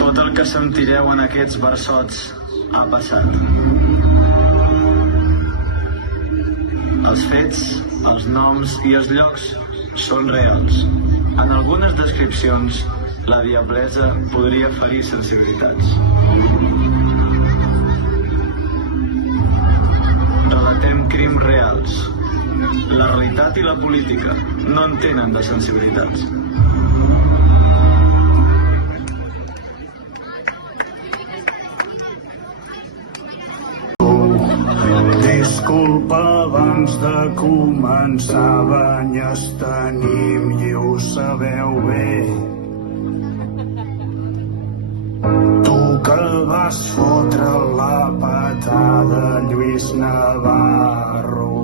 Tot el que sentireu en aquests versots ha passat. Els fets, els noms i els llocs són reals. En algunes descripcions, la diablesa podria ferir sensibilitats. Relatem crims reals. La realitat i la política no en tenen de sensibilitats. Disculpa, abans de començar banyes tenim i ho sabeu bé. Tu que vas fotre la patada, Lluís Navarro.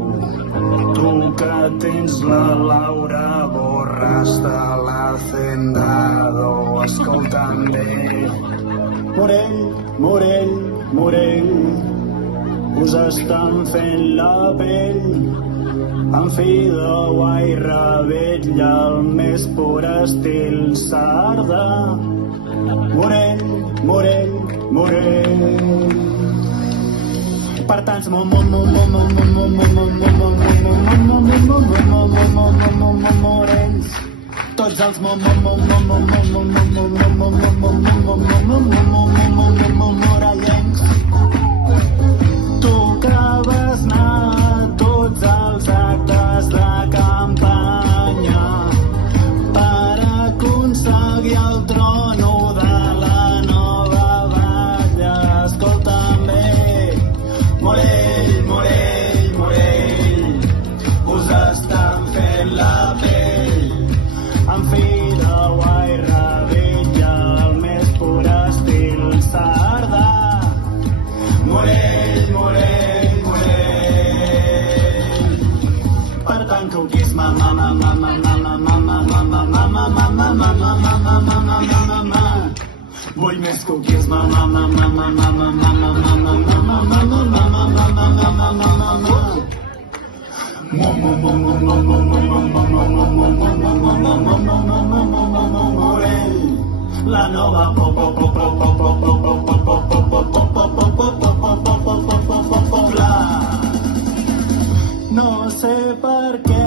Tu que tens la Laura Borràs de l'Hacendado. Escolta'm bé. Morell, Morell, Morell, us estan fent la pell amb fideuà i rebetlla al més pur estil sardà. Morell, Morell, Morell. Per tants morells, tots els morellencs. Tu que vas anar a tots els actes de campanya per aconseguir el trono de la nova batlla. Escolta'm bé, Morell, Morell, Morell, us estan fent la pell amb fideuà i rebetlla al més pur estil sardà. Morell, Morell, Morell. Per tant que ho quis vull més cookies, Morell, la nova no sé per què